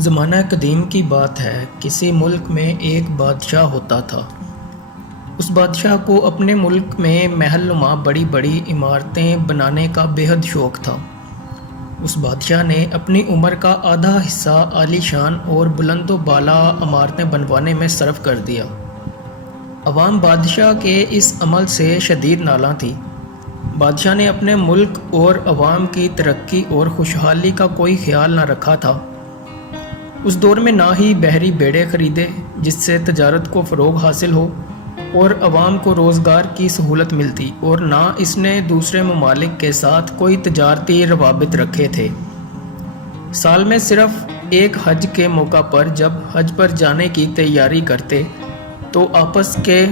زمانہ قدیم کی بات ہے، کسی ملک میں ایک بادشاہ ہوتا تھا۔ اس بادشاہ کو اپنے ملک میں محل نما بڑی بڑی عمارتیں بنانے کا بے حد شوق تھا۔ اس بادشاہ نے اپنی عمر کا آدھا حصہ عالی شان اور بلند و بالا عمارتیں بنوانے میں صرف کر دیا۔ عوام بادشاہ کے اس عمل سے شدید نالاں تھی۔ بادشاہ نے اپنے ملک اور عوام کی ترقی اور خوشحالی کا کوئی خیال نہ رکھا تھا۔ اس دور میں نہ ہی بحری بیڑے خریدے جس سے تجارت کو فروغ حاصل ہو اور عوام کو روزگار کی سہولت ملتی، اور نہ اس نے دوسرے ممالک کے ساتھ کوئی تجارتی روابط رکھے تھے۔ سال میں صرف ایک حج کے موقع پر جب حج پر جانے کی تیاری کرتے تو آپس کے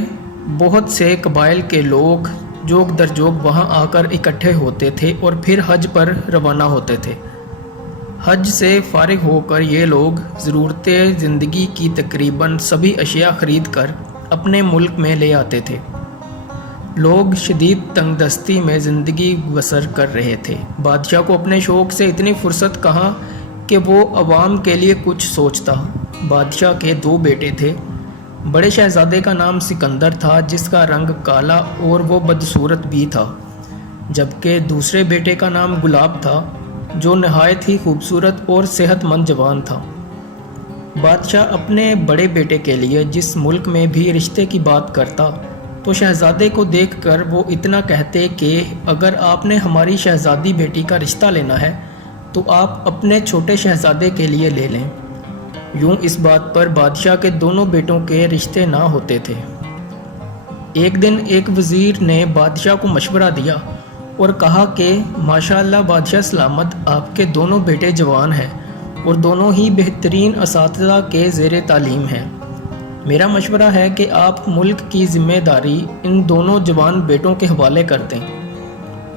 بہت سے قبائل کے لوگ جوگ در جوگ وہاں آ کر اکٹھے ہوتے تھے اور پھر حج پر روانہ ہوتے تھے۔ حج سے فارغ ہو کر یہ لوگ ضرورت زندگی کی تقریباً سبھی اشیاء خرید کر اپنے ملک میں لے آتے تھے۔ لوگ شدید تنگ دستی میں زندگی بسر کر رہے تھے۔ بادشاہ کو اپنے شوق سے اتنی فرصت کہاں کہ وہ عوام کے لیے کچھ سوچتا۔ بادشاہ کے دو بیٹے تھے۔ بڑے شہزادے کا نام سکندر تھا جس کا رنگ کالا اور وہ بدصورت بھی تھا، جبکہ دوسرے بیٹے کا نام گلاب تھا جو نہایت ہی خوبصورت اور صحت مند جوان تھا۔ بادشاہ اپنے بڑے بیٹے کے لیے جس ملک میں بھی رشتے کی بات کرتا تو شہزادے کو دیکھ کر وہ اتنا کہتے کہ اگر آپ نے ہماری شہزادی بیٹی کا رشتہ لینا ہے تو آپ اپنے چھوٹے شہزادے کے لیے لے لیں۔ یوں اس بات پر بادشاہ کے دونوں بیٹوں کے رشتے نہ ہوتے تھے۔ ایک دن ایک وزیر نے بادشاہ کو مشورہ دیا اور کہا کہ ماشاءاللہ بادشاہ سلامت، آپ کے دونوں بیٹے جوان ہیں اور دونوں ہی بہترین اساتذہ کے زیر تعلیم ہیں۔ میرا مشورہ ہے کہ آپ ملک کی ذمہ داری ان دونوں جوان بیٹوں کے حوالے کر دیں۔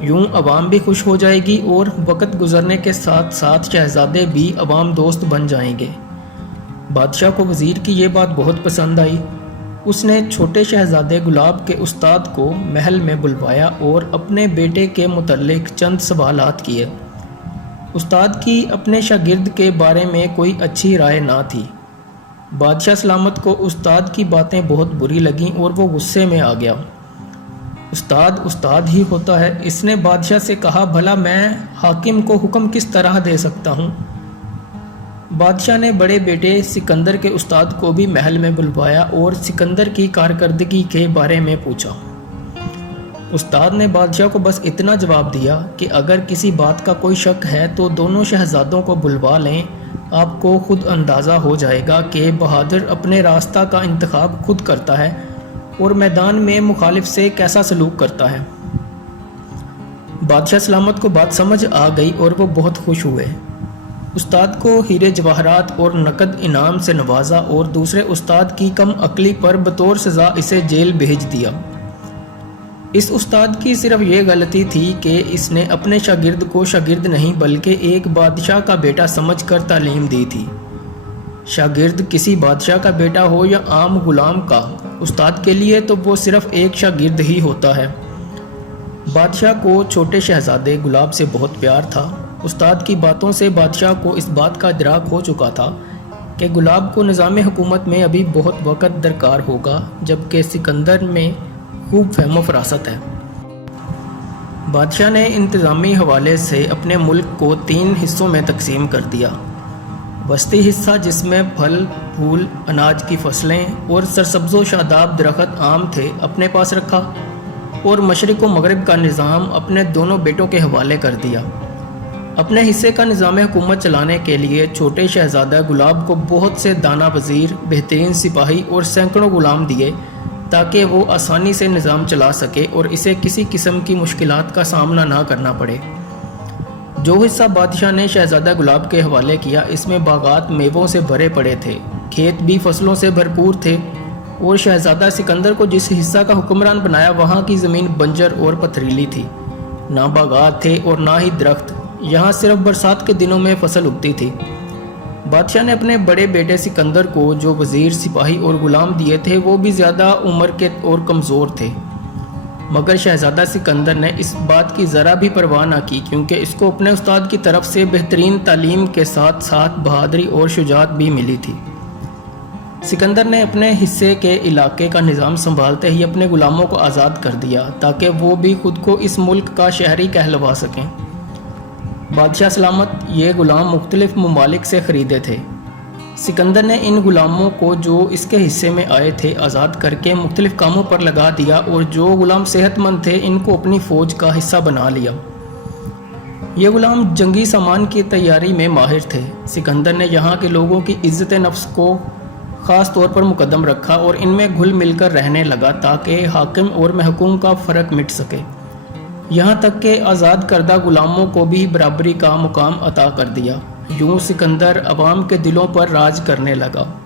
یوں عوام بھی خوش ہو جائے گی اور وقت گزرنے کے ساتھ ساتھ شہزادے بھی عوام دوست بن جائیں گے۔ بادشاہ کو وزیر کی یہ بات بہت پسند آئی۔ اس نے چھوٹے شہزادے گلاب کے استاد کو محل میں بلوایا اور اپنے بیٹے کے متعلق چند سوالات کیے۔ استاد کی اپنے شاگرد کے بارے میں کوئی اچھی رائے نہ تھی۔ بادشاہ سلامت کو استاد کی باتیں بہت بری لگیں اور وہ غصے میں آ گیا۔ استاد استاد ہی ہوتا ہے، اس نے بادشاہ سے کہا، بھلا میں حاکم کو حکم کس طرح دے سکتا ہوں؟ بادشاہ نے بڑے بیٹے سکندر کے استاد کو بھی محل میں بلوایا اور سکندر کی کارکردگی کے بارے میں پوچھا۔ استاد نے بادشاہ کو بس اتنا جواب دیا کہ اگر کسی بات کا کوئی شک ہے تو دونوں شہزادوں کو بلوا لیں، آپ کو خود اندازہ ہو جائے گا کہ بہادر اپنے راستہ کا انتخاب خود کرتا ہے اور میدان میں مخالف سے کیسا سلوک کرتا ہے۔ بادشاہ سلامت کو بات سمجھ آ گئی اور وہ بہت خوش ہوئے۔ استاد کو ہیرے جواہرات اور نقد انعام سے نوازا اور دوسرے استاد کی کم عقلی پر بطور سزا اسے جیل بھیج دیا۔ اس استاد کی صرف یہ غلطی تھی کہ اس نے اپنے شاگرد کو شاگرد نہیں بلکہ ایک بادشاہ کا بیٹا سمجھ کر تعلیم دی تھی۔ شاگرد کسی بادشاہ کا بیٹا ہو یا عام غلام کا، استاد کے لیے تو وہ صرف ایک شاگرد ہی ہوتا ہے۔ بادشاہ کو چھوٹے شہزادے گلاب سے بہت پیار تھا۔ استاد کی باتوں سے بادشاہ کو اس بات کا ادراک ہو چکا تھا کہ گلاب کو نظام حکومت میں ابھی بہت وقت درکار ہوگا، جبکہ سکندر میں خوب فہم و فراست ہے۔ بادشاہ نے انتظامی حوالے سے اپنے ملک کو 3 حصوں میں تقسیم کر دیا۔ وسطی حصہ جس میں پھل پھول، اناج کی فصلیں اور سرسبز و شاداب درخت عام تھے اپنے پاس رکھا، اور مشرق و مغرب کا نظام اپنے دونوں بیٹوں کے حوالے کر دیا۔ اپنے حصے کا نظام حکومت چلانے کے لیے چھوٹے شہزادہ گلاب کو بہت سے دانا وزیر، بہترین سپاہی اور سینکڑوں غلام دیے تاکہ وہ آسانی سے نظام چلا سکے اور اسے کسی قسم کی مشکلات کا سامنا نہ کرنا پڑے۔ جو حصہ بادشاہ نے شہزادہ گلاب کے حوالے کیا اس میں باغات میووں سے بھرے پڑے تھے، کھیت بھی فصلوں سے بھرپور تھے، اور شہزادہ سکندر کو جس حصہ کا حکمران بنایا وہاں کی زمین بنجر اور پتھریلی تھی، نہ باغات تھے اور نہ ہی درخت، یہاں صرف برسات کے دنوں میں فصل اگتی تھی۔ بادشاہ نے اپنے بڑے بیٹے سکندر کو جو وزیر، سپاہی اور غلام دیے تھے وہ بھی زیادہ عمر کے اور کمزور تھے۔ مگر شہزادہ سکندر نے اس بات کی ذرا بھی پرواہ نہ کی، کیونکہ اس کو اپنے استاد کی طرف سے بہترین تعلیم کے ساتھ ساتھ بہادری اور شجاعت بھی ملی تھی۔ سکندر نے اپنے حصے کے علاقے کا نظام سنبھالتے ہی اپنے غلاموں کو آزاد کر دیا تاکہ وہ بھی خود کو اس ملک کا شہری کہلوا سکیں۔ بادشاہ سلامت یہ غلام مختلف ممالک سے خریدے تھے۔ سکندر نے ان غلاموں کو جو اس کے حصے میں آئے تھے آزاد کر کے مختلف کاموں پر لگا دیا، اور جو غلام صحت مند تھے ان کو اپنی فوج کا حصہ بنا لیا۔ یہ غلام جنگی سامان کی تیاری میں ماہر تھے۔ سکندر نے یہاں کے لوگوں کی عزت نفس کو خاص طور پر مقدم رکھا اور ان میں گھل مل کر رہنے لگا تاکہ حاکم اور محکوم کا فرق مٹ سکے، یہاں تک کہ آزاد کردہ غلاموں کو بھی برابری کا مقام عطا کر دیا۔ یوں سکندر عوام کے دلوں پر راج کرنے لگا۔